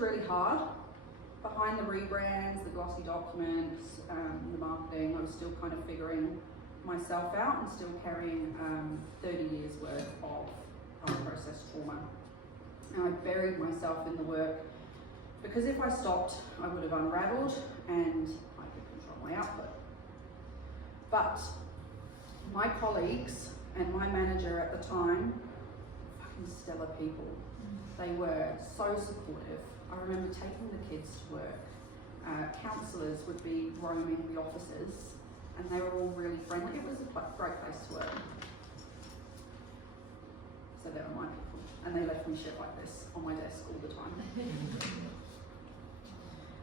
really hard. Behind the rebrands, the glossy documents, the marketing, I was still kind of figuring myself out and still carrying 30 years worth of unprocessed trauma. And I buried myself in the work because if I stopped, I would have unraveled and I could control my output. But my colleagues and my manager at the time, fucking stellar people. They were so supportive. I remember taking the kids to work. Counsellors would be roaming the offices and they were all really friendly. It was a great place to work. So they were my people. And they left me shit like this on my desk all the time.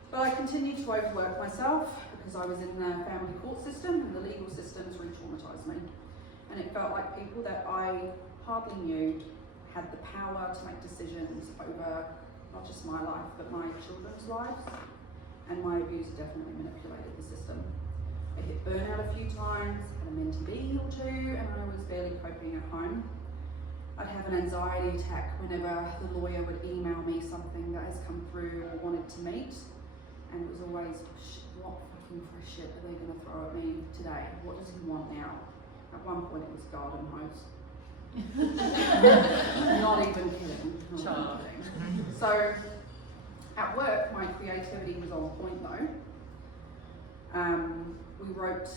But I continued to overwork myself because I was in the family court system and the legal systems re-traumatised me. And it felt like people that I hardly knew had the power to make decisions over not just my life, but my children's lives. And my abuser definitely manipulated the system. I hit burnout a few times, had a mentee B or two, and I was barely coping at home. I'd have an anxiety attack whenever the lawyer would email me something that has come through or wanted to meet. And it was always, what fucking fresh shit are they going to throw at me today? What does he want now? At one point it was garden hose. Not even kidding. So at work, my creativity was on point though. We wrote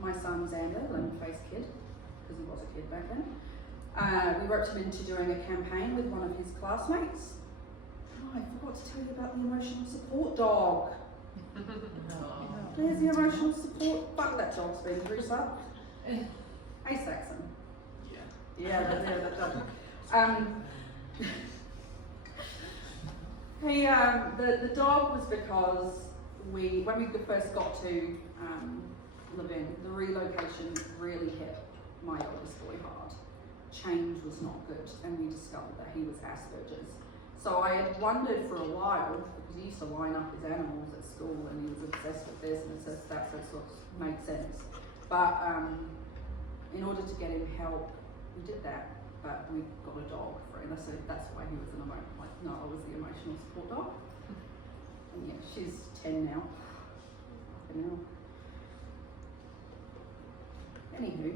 my son Xander, lemon-faced kid, because he was a kid back then. We roped him into doing a campaign with one of his classmates. Oh, I forgot to tell you about the emotional support dog. There's the emotional support. Fuck, that dog's been greased up. Hey, Saxon. Yeah, that dog. The dog was because when we first got to live in, the relocation really hit my oldest boy hard. Change was not good, and we discovered that he was Asperger's. So I had wondered for a while, because he used to line up his animals at school and he was obsessed with this, and that sort of made sense. But in order to get him help, we did that, but we got a dog for him. That's why he was I was the emotional support dog. And yeah, she's 10 now. Anywho,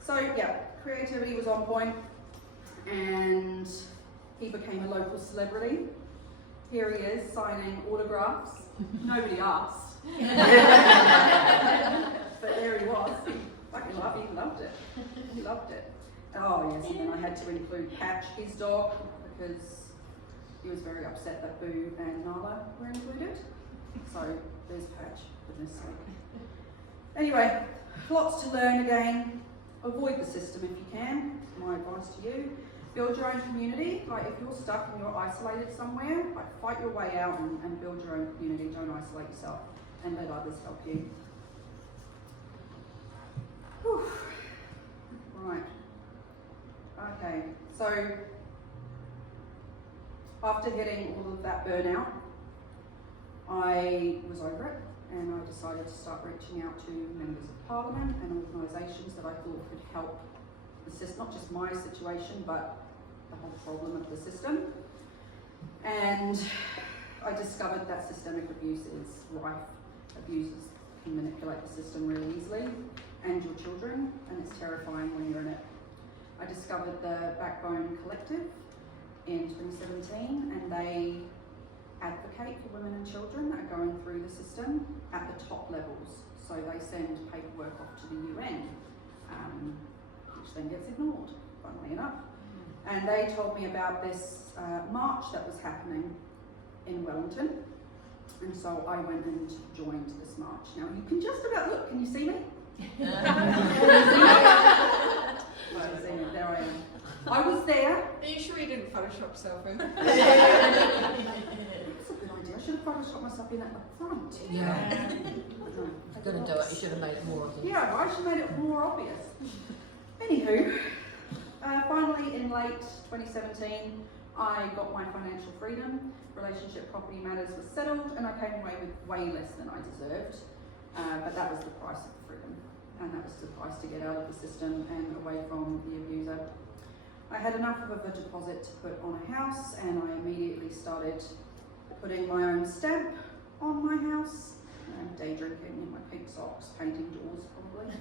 so yeah, creativity was on point, and he became a local celebrity. Here he is signing autographs. Nobody asked. But there he was. Fucking loved it. He loved it. He loved it. Oh yes, and then I had to include Patch, his dog, because he was very upset that Boo and Nala were included. So there's Patch, goodness sake. Anyway, lots to learn again. Avoid the system if you can. My advice to you. Build your own community. Like if you're stuck and you're isolated somewhere, like fight your way out and build your own community. Don't isolate yourself and let others help you. Whew. Right. Okay. So after hitting all of that burnout, I was over it and I decided to start reaching out to members of parliament and organisations that I thought could help assist not just my situation but the whole problem of the system. And I discovered that systemic abuse is rife. Abusers can manipulate the system really easily and your children, and it's terrifying when you're in it. I discovered the Backbone Collective in 2017, and they advocate for women and children that are going through the system at the top levels. So they send paperwork off to the UN, which then gets ignored, funnily enough. And they told me about this march that was happening in Wellington. And so I went and joined this march. Now you can just about look, can you see me? There I am. I was there. Are you sure you didn't Photoshop yourself in? That's a good idea. I should have photoshopped myself in at the front. Yeah. I couldn't do it. You should have made it more obvious. Yeah, I should have made it more obvious. Anywho, finally in late 2017, I got my financial freedom. Relationship property matters was settled, and I came away with way less than I deserved. But that was the price of the freedom, and that was the price to get out of the system and away from the abuser. I had enough of a deposit to put on a house, and I immediately started putting my own stamp on my house, and day drinking in my pink socks, painting doors probably.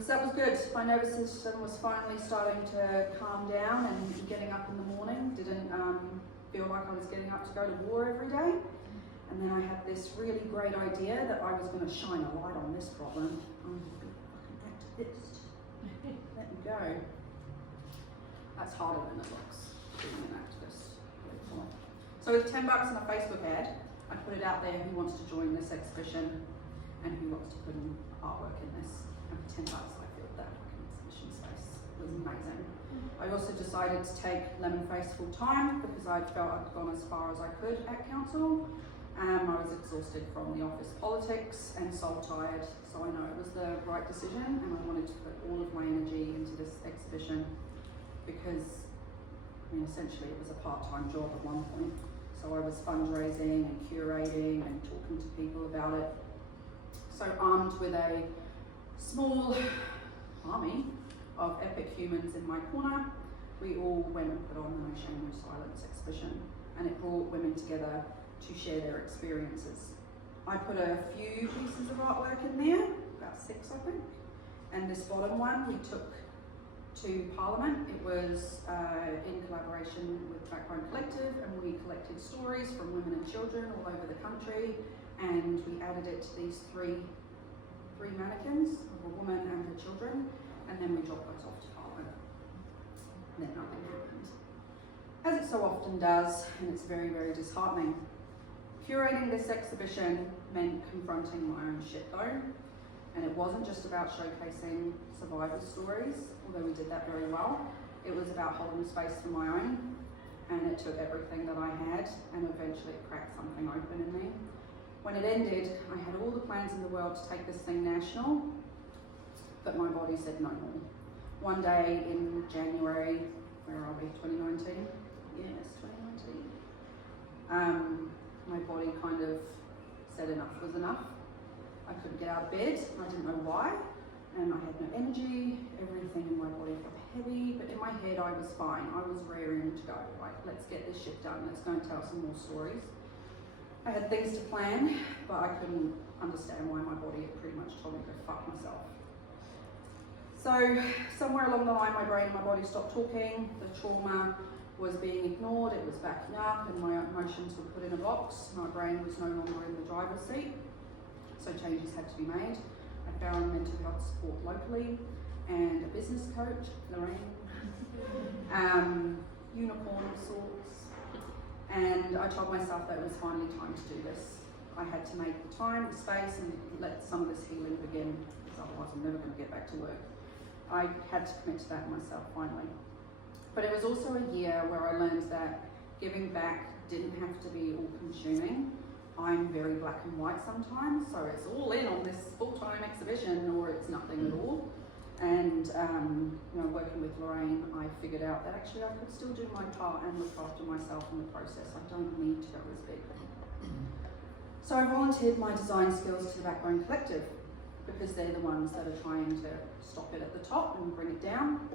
So that was good. My nervous system was finally starting to calm down, and getting up in the morning didn't feel like I was getting up to go to war every day. And then I had this really great idea that I was going to shine a light on this problem. I'm a big fucking activist. Let me go. That's harder than it looks, being an activist. So with $10 and a Facebook ad, I put it out there who wants to join this exhibition and who wants to put in artwork in this. And for $10 I filled that fucking exhibition space. It was amazing. I also decided to take Lemon Face full time because I felt I'd gone as far as I could at council. I was exhausted from the office politics and soul tired, so I know it was the right decision, and I wanted to put all of my energy into this exhibition because, I mean, essentially it was a part-time job at one point. So I was fundraising and curating and talking to people about it. So armed with a small army of epic humans in my corner, we all went and put on the No Shame, No Silence exhibition, and it brought women together to share their experiences. I put a few pieces of artwork in there, about 6 I think, and this bottom one we took to Parliament. It was in collaboration with Backbone Collective, and we collected stories from women and children all over the country, and we added it to these three mannequins of a woman and her children, and then we dropped those off to Parliament. And then nothing happened. As it so often does, and it's very, very disheartening. Curating this exhibition meant confronting my own shit though, and it wasn't just about showcasing survival stories, although we did that very well. It was about holding space for my own, and it took everything that I had, and eventually it cracked something open in me. When it ended, I had all the plans in the world to take this thing national, but my body said no more. One day in January, where are we, 2019? Yes, 2019. My body kind of said enough was enough. I couldn't get out of bed, I didn't know why, and I had no energy, everything in my body felt heavy, but in my head I was fine. I was raring to go, like, let's get this shit done, let's go and tell some more stories. I had things to plan, but I couldn't understand why my body had pretty much told me to fuck myself. So somewhere along the line, my brain and my body stopped talking, the trauma was being ignored, it was backing up, and my emotions were put in a box. My brain was no longer in the driver's seat, so changes had to be made. I found mental health support locally, and a business coach, Lorraine, unicorn of sorts, and I told myself that it was finally time to do this. I had to make the time, the space, and let some of this healing begin, because otherwise I'm never going to get back to work. I had to commit to that myself finally. But it was also a year where I learned that giving back didn't have to be all-consuming. I'm very black and white sometimes, so it's all in on this full-time exhibition or it's nothing at all. And working with Lorraine, I figured out that actually I could still do my part and look after myself in the process. I don't need to go as big. So I volunteered my design skills to the Backbone Collective because they're the ones that are trying to stop it at the top and bring it down.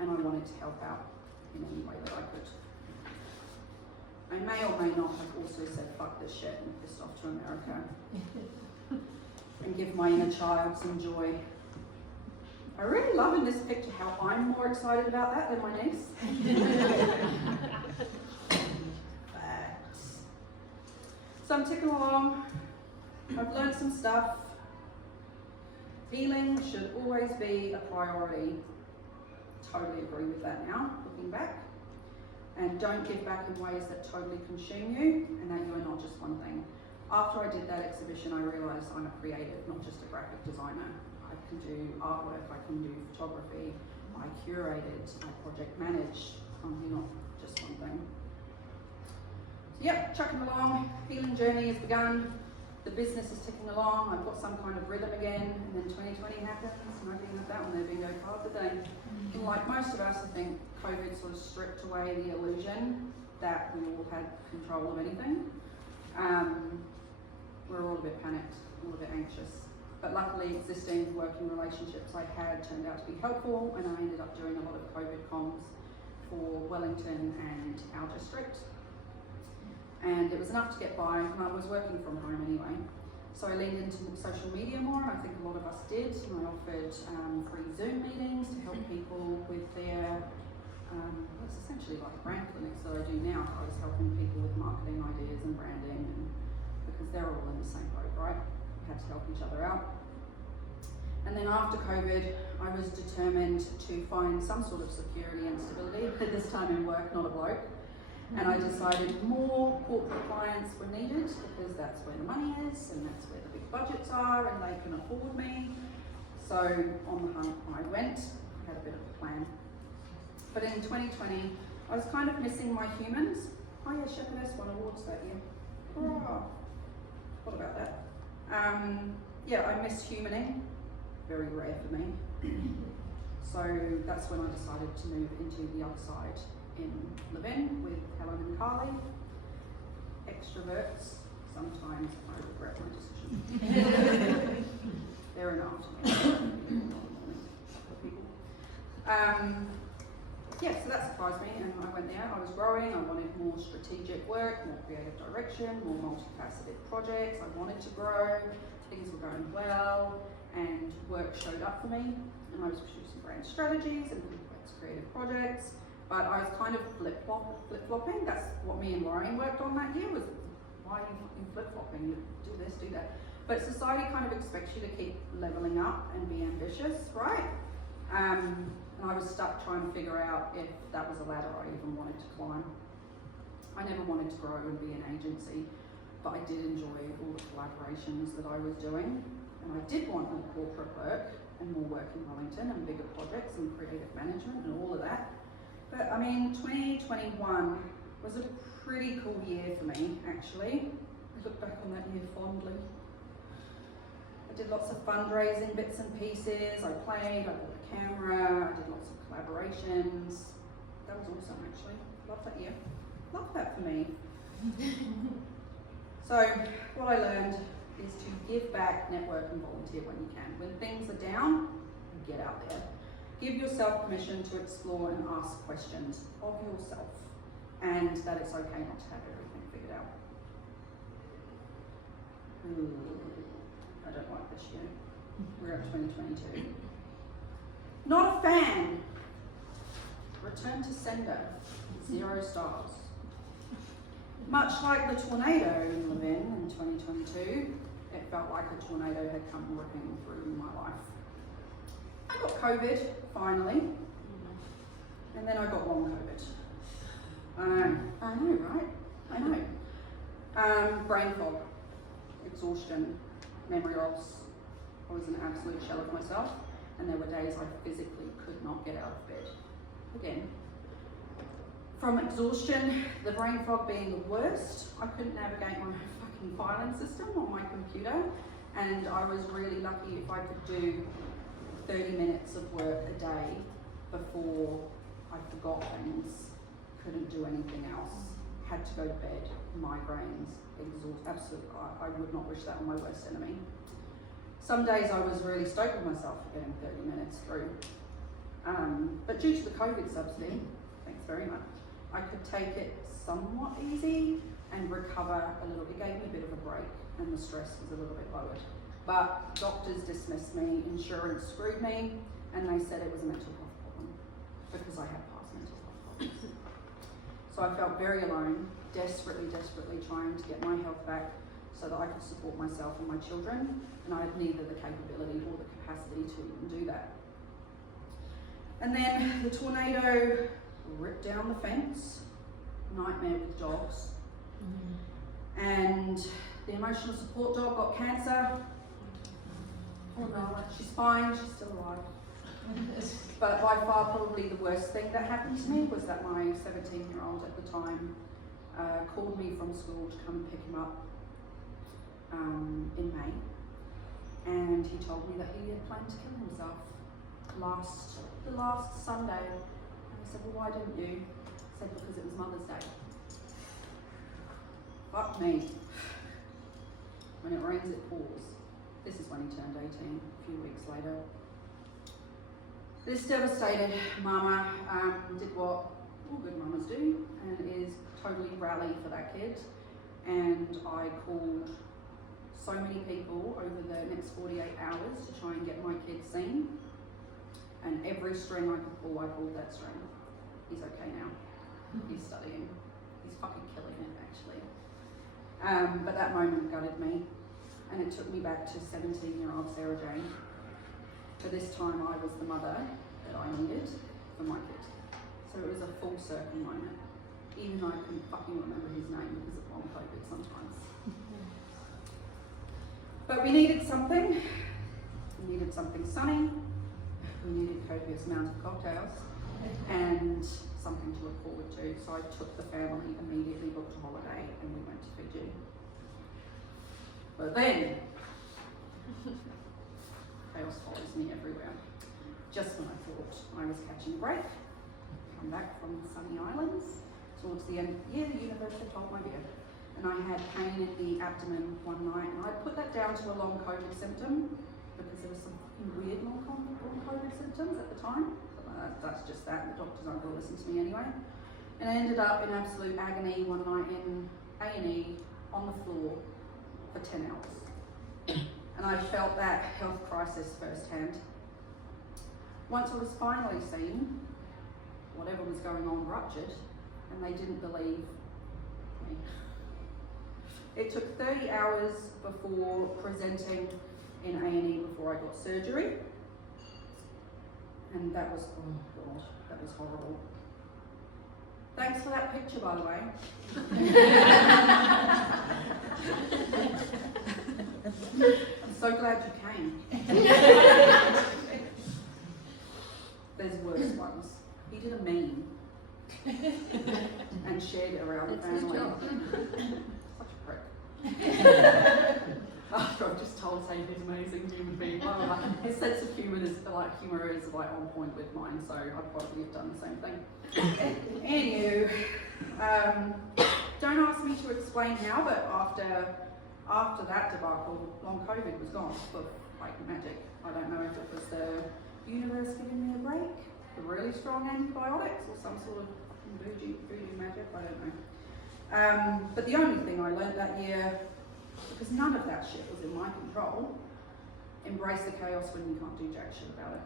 And I wanted to help out in any way that I could. I may or may not have also said fuck this shit and pissed off to America and give my inner child some joy. I really love in this picture how I'm more excited about that than my niece. Facts. So I'm ticking along. I've learned some stuff. Healing should always be a priority. Totally agree with that now, looking back. And don't give back in ways that totally consume you and that you are not just one thing. After I did that exhibition, I realised I'm a creative, not just a graphic designer. I can do artwork, I can do photography, I curated, I project managed. I'm not just one thing. So yep, chucking along, healing journey has begun. The business is ticking along, I've got some kind of rhythm again, and then 2020 happens, and I didn't have that one there bingo card today. And like most of us, I think COVID sort of stripped away the illusion that we all had control of anything. We're all a bit panicked, all a bit anxious. But luckily, existing working relationships I had turned out to be helpful, and I ended up doing a lot of COVID comms for Wellington and our district. and it was enough to get by, and I was working from home anyway. So I leaned into social media more, and I think a lot of us did, and I offered free Zoom meetings to help people with their, it's essentially like brand clinics that I do now. I was helping people with marketing ideas and branding, and because they're all in the same boat, right? We had to help each other out. And then after COVID, I was determined to find some sort of security and stability, but this time in work, not a bloke. And I decided more corporate clients were needed because that's where the money is and that's where the big budgets are and they can afford me. So on the hunt I went. I had a bit of a plan. But in 2020, I was kind of missing my humans. Oh yeah, Chrysalis won awards that year. Oh, what about that? Yeah, I missed humaning. Very rare for me. So that's when I decided to move into the other side in Live-In with Helen and Carly. Extroverts, sometimes I regret my decision. They're an afternoon. Yeah, so that surprised me, and I went there. I was growing, I wanted more strategic work, more creative direction, more multifaceted projects. I wanted to grow, things were going well, and work showed up for me, and I was producing brand strategies and complex creative projects. But I was kind of flip-flopping. That's what me and Lauren worked on that year, was why are you fucking flip-flopping? You do this, do that. But society kind of expects you to keep leveling up and be ambitious, right? And I was stuck trying to figure out if that was a ladder I even wanted to climb. I never wanted to grow and be an agency, but I did enjoy all the collaborations that I was doing. And I did want more corporate work and more work in Wellington and bigger projects and creative management and all of that. But I mean, 2021 was a pretty cool year for me, actually. I look back on that year fondly. I did lots of fundraising bits and pieces. I played, I bought a camera, I did lots of collaborations. That was awesome, actually. Loved that year. Loved that for me. So, what I learned is to give back, network and volunteer when you can. When things are down, get out there. Give yourself permission to explore and ask questions of yourself, and that it's okay not to have everything figured out. I don't like this year. We're at 2022. Not a fan. Return to sender. 0 stars. Much like the tornado in Live-In in 2022, it felt like a tornado had come ripping through my life. I got COVID, finally, and then I got long COVID. I know, right? I know. Brain fog, exhaustion, memory loss. I was an absolute shell of myself, and there were days I physically could not get out of bed. Again, from exhaustion, the brain fog being the worst, I couldn't navigate my fucking filing system on my computer, and I was really lucky if I could do 30 minutes of work a day before I forgot things, couldn't do anything else, had to go to bed, migraines, exhausted, absolutely, I would not wish that on my worst enemy. Some days I was really stoked with myself for getting 30 minutes through. But due to the COVID subsidy, thanks very much, I could take it somewhat easy and recover a little. It gave me a bit of a break and the stress was a little bit lowered. But doctors dismissed me, insurance screwed me, and they said it was a mental health problem because I had past mental health problems. So I felt very alone, desperately trying to get my health back so that I could support myself and my children, and I had neither the capability or the capacity to even do that. And then the tornado ripped down the fence, nightmare with dogs, and the emotional support dog got cancer. Oh no, she's fine, she's still alive. But by far probably the worst thing that happened to me was that my 17-year-old at the time called me from school to come and pick him up in May, and he told me that he had planned to kill himself the last Sunday. And I said, well, why didn't you? He said, because it was Mother's Day. Fuck me. When it rains, it pours. This is when he turned 18, a few weeks later. This devastated mama did what all good mamas do, and is totally rally for that kid. and I called so many people over the next 48 hours to try and get my kid seen, and every string I could pull, I pulled that string. He's okay now. He's studying. He's fucking killing it, actually. But that moment gutted me, and it took me back to 17-year-old Sarah-Jayne. For this time, I was the mother that I needed for my kid. So it was a full circle moment, even though I couldn't fucking remember his name because of long COVID sometimes. But we needed something. We needed something sunny. We needed copious amounts of cocktails and something to look forward to. So I took the family, immediately booked a holiday, and we went to Fiji. But then, chaos follows me everywhere. Just when I thought I was catching a break, come back from the sunny islands, towards the end of the year, the universe had told my beard. And I had pain in the abdomen one night, and I put that down to a long COVID symptom because there was some weird long COVID symptoms at the time. That's just that, the doctors aren't going to listen to me anyway. And I ended up in absolute agony one night in A&E on the floor for 10 hours. And I felt that health crisis firsthand. Once I was finally seen, whatever was going on ruptured, and they didn't believe me. It took 30 hours before presenting in A&E before I got surgery. And that was, oh God, that was horrible. Thanks for that picture, by the way. I'm so glad you came. There's worse ones. He did a meme and shared it around the family. Such a prick. After I've just told Sam he's an amazing human being. His sense of humour is on point with mine, so I'd probably have done the same thing. Anywho, don't ask me to explain how, but after that debacle, long COVID was gone, but like magic. I don't know if it was the universe giving me a break, the really strong antibiotics, or some sort of voodoo magic, I don't know. But the only thing I learned that year, because none of that shit was in my control, embrace the chaos when you can't do jack shit about it.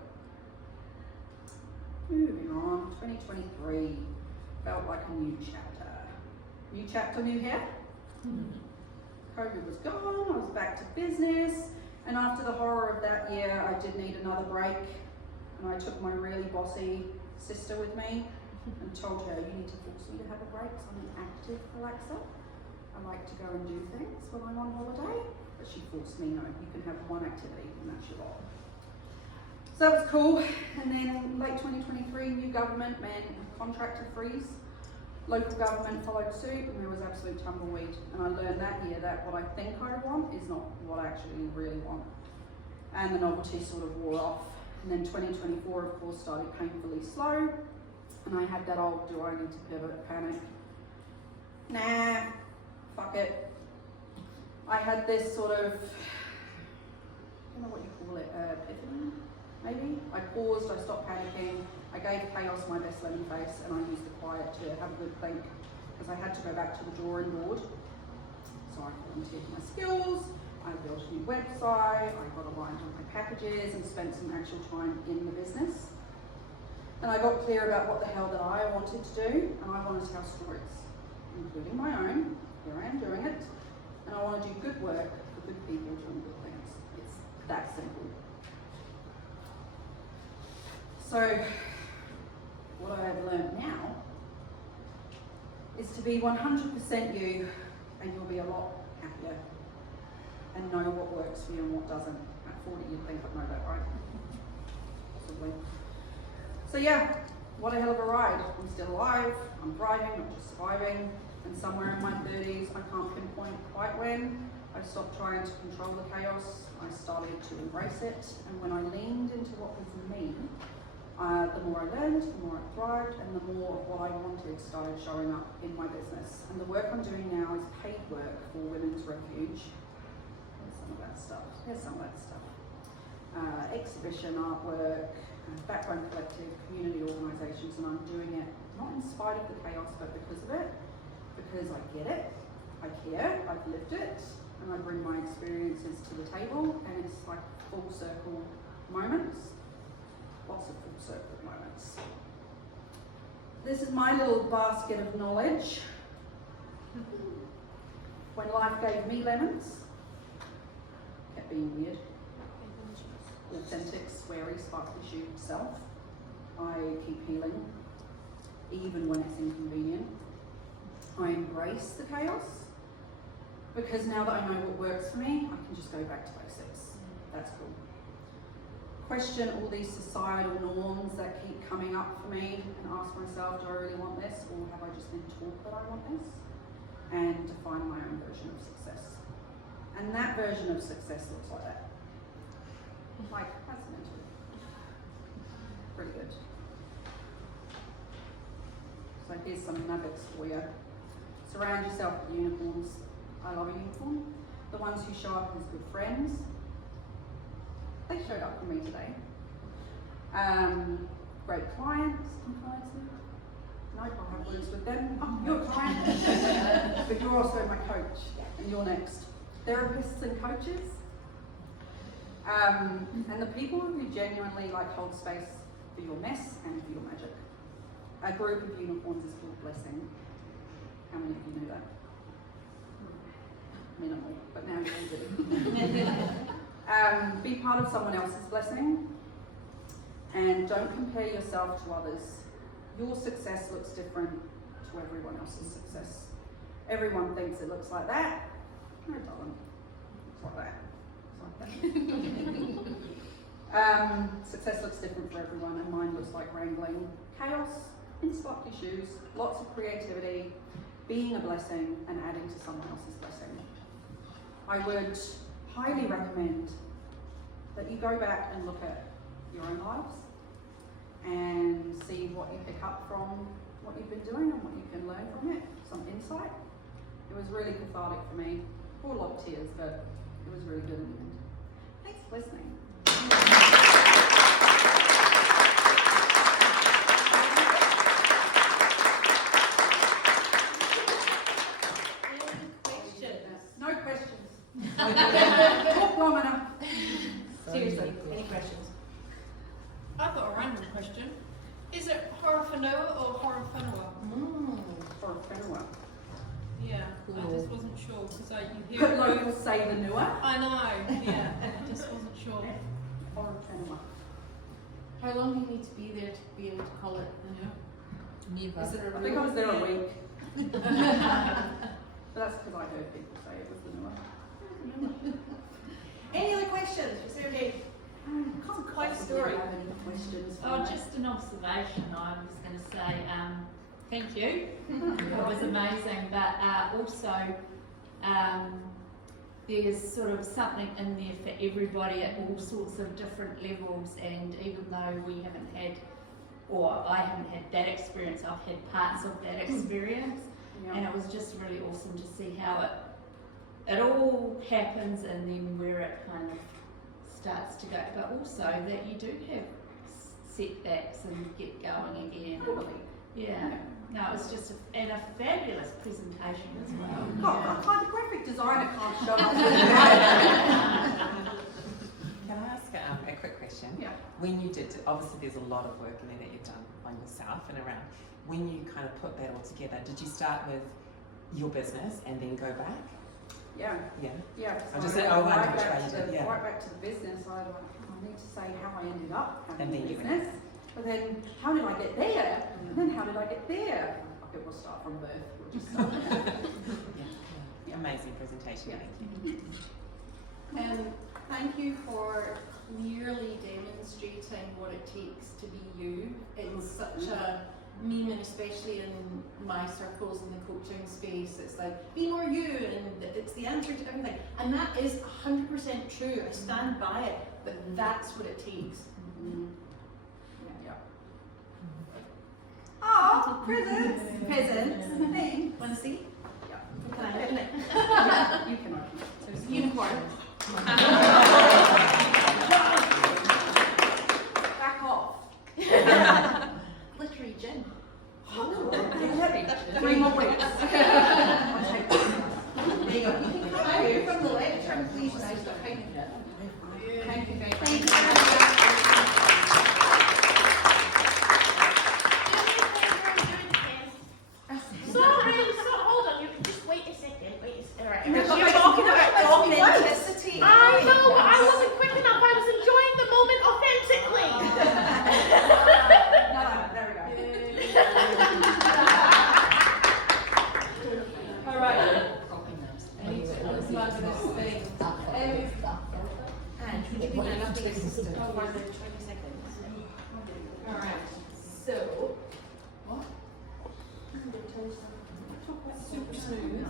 Moving on, 2023 felt like a new chapter. New chapter, new hair. COVID was gone, I was back to business, and after the horror of that year, I did need another break, and I took my really bossy sister with me and told her, you need to force me to have a break, so I'm an active relaxer. I like to go and do things when I'm on holiday, but she forced me, no, you can have one activity and that's your lot. So that was cool. And then in late 2023, new government meant contractor freeze. Local government followed suit, and there was absolute tumbleweed. And I learned that year that what I think I want is not what I actually really want. And the novelty sort of wore off. And then 2024, of course, started painfully slow. And I had that old, do I need to pivot panic? Nah. Fuck it. I had this sort of, I don't know what you call it, epiphany, maybe? I paused, I stopped panicking, I gave chaos my best lemon face, and I used the quiet to have a good think, because I had to go back to the drawing board. So I volunteered my skills, I built a new website, I got aligned on my packages, and spent some actual time in the business. And I got clear about what the hell that I wanted to do, and I wanted to tell stories, including my own. Here I am doing it, and I want to do good work for good people doing good things. It's that simple. So, what I have learned now is to be 100% you, and you'll be a lot happier, and know what works for you and what doesn't. At 40, you'd think I'd know that, right? Possibly. So yeah, what a hell of a ride. I'm still alive, I'm thriving, not just surviving. And somewhere in my 30s, I can't pinpoint quite when, I stopped trying to control the chaos, I started to embrace it, and when I leaned into what was me, the more I learned, the more I thrived, and the more of what I wanted started showing up in my business. And the work I'm doing now is paid work for Women's Refuge. Here's some of that stuff. Exhibition, artwork, background collective, community organisations, and I'm doing it not in spite of the chaos, but because of it. Because I get it, I I care, I've lived it, and I bring my experiences to the table, and it's like full circle moments, lots of full circle moments. This is my little basket of knowledge. When life gave me lemons, kept being weird, authentic, sweary, sparkly shoe self, I keep healing, even when it's inconvenient. I embrace the chaos, because now that I know what works for me, I can just go back to basics. That's cool. Question all these societal norms that keep coming up for me and ask myself, do I really want this, or have I just been taught that I want this? And define my own version of success. And that version of success looks like that. Like, that's mental. Pretty good. So here's some nuggets for you. Surround yourself with unicorns. I love a unicorn. The ones who show up as good friends. They showed up for me today. Great clients. Some clients here? No, I'll have words with them. Oh, you're a client. But you're also my coach. And you're next. Therapists and coaches. And the people who genuinely hold space for your mess and for your magic. A group of unicorns is called Blessing. How many of you knew that? Minimal, but now you all do. Be part of someone else's blessing, and don't compare yourself to others. Your success looks different to everyone else's success. Everyone thinks it looks like that. No, it doesn't. It's like that. Success looks different for everyone, and mine looks like wrangling chaos in sparkly shoes, lots of creativity, being a blessing, and adding to someone else's blessing. I would highly recommend that you go back and look at your own lives and see what you pick up from what you've been doing and what you can learn from it, some insight. It was really cathartic for me. A lot of tears, but it was really good in the end. Thanks for listening. No questions. Talk long enough. Seriously, any questions? I've got a random question. Is it Horowhenua or Horowhenua? For a friend one. Yeah, Cool. I just wasn't sure because you hear But it. locals say the Nua. I know, yeah, I just wasn't sure. Or a friend one. How long do you need to be there to be able to call it the Never. Is it a I real think I was there a thing? week. But that's because I heard people say it was the Nua. Any other questions for Sarah-Jayne? Can't quite a possibly story. have any questions. Oh, just an observation. I was going to say thank you. It was amazing, but also there's sort of something in there for everybody at all sorts of different levels. And even though we haven't had, or I haven't had that experience, I've had parts of that experience, and it was just really awesome to see how it all happens and then where it kind of starts to go, but also that you do have setbacks and get going again. Totally. Yeah. No, it was just a fabulous presentation as well. God, a kind of graphic designer can't show up. Can I ask a quick question? Yeah. When you did, obviously there's a lot of work in there that you've done on yourself and around. When you kind of put that all together, did you start with your business and then go back? Yeah. Yeah. Yeah. I just so said, oh, I right know which back way you to did, the- yeah. Right back to the business, I need to say how I ended up having And then a you went business. But then, how did I get there? And then how did I get there? Okay, we'll start from birth. We'll just start there. Yeah. Amazing presentation, Yeah. thank you. Thank you for clearly demonstrating what it takes to be you. It's such a meme, and especially in my circles in the coaching space, it's like, be more you, and it's the answer to everything. And that is 100% true. I stand by it, but that's what it takes. Yeah. Oh, presents! Presents. Thing. Want to see? Yeah. Can I open it? Yeah, you can open it. So it's a unicorn. Back off. Glittery gin. Oh, 3 more weeks. I'll take that. marvellous thing. And would you be my lovely assistant? Oh, right, 20 seconds. Alright, so. Super smooth.